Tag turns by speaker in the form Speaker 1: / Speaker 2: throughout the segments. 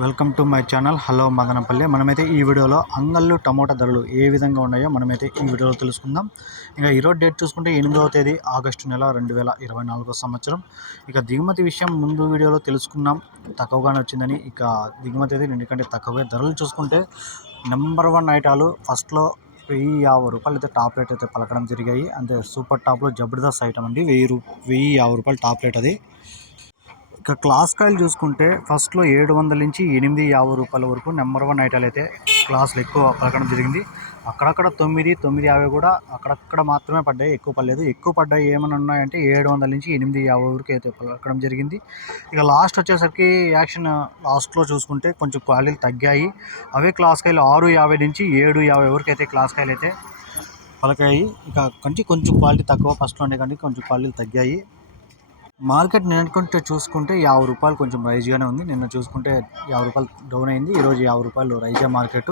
Speaker 1: Welcome to my channel. Hello Madanapalle. మనమైతే ఈ వీడియోలో అంగళ్ళు టమోటా ధరలు ఏ విధంగా ఉన్నాయో మనమైతే ఈ వీడియోలో తెలుసుకుందాం. ఇంకా ఈరోజు డేట్ చూసుకుంటే ఎనిమిదవ తేదీ ఆగస్టు నెల రెండు వేల ఇరవై నాలుగో సంవత్సరం. ఇక దిగుమతి విషయం ముందు వీడియోలో తెలుసుకున్నాం తక్కువగానే వచ్చిందని ఇక దిగుమతి అయితే ఎందుకంటే తక్కువే ధరలు చూసుకుంటే నెంబర్ వన్ ఐటాలు ఫస్ట్లో వెయ్యి యాభై రూపాయలు అయితే టాప్ రేట్ అయితే పలకడం జరిగాయి. అంటే సూపర్ టాప్లో జబర్దస్త్ ఐటమ్ అండి. వెయ్యి రూ వెయ్యి యాభై రూపాయలు టాప్ రేట్ అది. ఇక క్లాస్ కాయలు చూసుకుంటే ఫస్ట్లో ఏడు వందల నుంచి ఎనిమిది యాభై రూపాయల వరకు నెంబర్ వన్ ఐటాలు అయితే క్లాసులు ఎక్కువ పలకడం జరిగింది. అక్కడక్కడ తొమ్మిది తొమ్మిది యాభై కూడా అక్కడక్కడ మాత్రమే పడ్డాయి ఎక్కువ పడలేదు. ఎక్కువ పడ్డాయి ఏమైనా ఉన్నాయంటే ఏడు వందల నుంచి ఎనిమిది యాభై వరకు అయితే పలకడం జరిగింది. ఇక లాస్ట్ వచ్చేసరికి యాక్షన్ లాస్ట్లో చూసుకుంటే కొంచెం క్వాలిటీలు తగ్గాయి. అవే క్లాస్ కాయలు ఆరు యాభై నుంచి ఏడు యాభై వరకు అయితే క్లాస్ కాయలు అయితే పలకాయి. ఇక కొంచెం కొంచెం క్వాలిటీ తక్కువ ఫస్ట్లో ఉండే కానీ కొంచెం క్వాలిటీలు తగ్గాయి. మార్కెట్ నిన్నటికంటే చూసుకుంటే యాభై రూపాయలు కొంచెం రైజ్గానే ఉంది. నిన్న చూసుకుంటే యాభై రూపాయలు డౌన్ అయింది. ఈరోజు యాభై రూపాయలు రైజా మార్కెట్.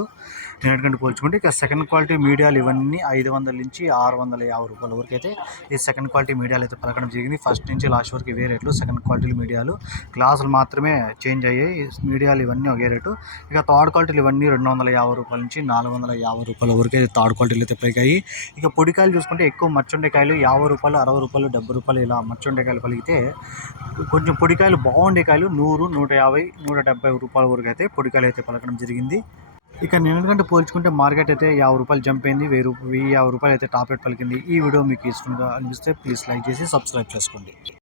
Speaker 1: నిన్నటికంటే పోల్చుకుంటే ఇక సెకండ్ క్వాలిటీ మీడియాలు ఇవన్నీ ఐదు వందల నుంచి ఆరు వందల యాభై రూపాయల వరకు అయితే ఈ సెకండ్ క్వాలిటీ మీడియాలు అయితే పలకడం జరిగింది. ఫస్ట్ నుంచి లాస్ట్ వరకు ఇవే రేట్లు. సెకండ్ క్వాలిటీ మీడియాలు. గ్లాసులు మాత్రమే చేంజ్ అయ్యాయి. మీడియాలు ఇవన్నీ ఒకే రేటు. ఇక థర్డ్ క్వాలిటీలు ఇవన్నీ రెండు వందల యాభై రూపాయల నుంచి నాలుగు వందల యాభై రూపాయల వరకు అయితే థర్డ్ క్వాలిటీలు అయితే పలికాయి. ఇక పొడికాయలు చూసుకుంటే ఎక్కువ మచ్చుండేకాయలు యాభై రూపాయలు అరవై రూపాయలు డెబ్బై రూపాయలు ఇలా మచ్చుండేకాయలు పలికితే కొంచెం పొడికాయలు బాగుండే కాయలు నూరు నూట యాభై నూట డెబ్బై రూపాయల వరకు అయితే పొడికాయలు అయితే పలకడం జరిగింది. ఇక నిన్నటికంటే పోల్చుకుంటే మార్కెట్ అయితే యాభై రూపాయలు జంప్ అయింది వెయ్యి రూపాయలు వెయ్యి యాభై రూపాయలు అయితే టాప్ రేట్ పలికింది. ఈ వీడియో మీకు ఇష్టంగా అనిపిస్తే ప్లీజ్ లైక్ చేసి సబ్స్క్రైబ్ చేసుకోండి.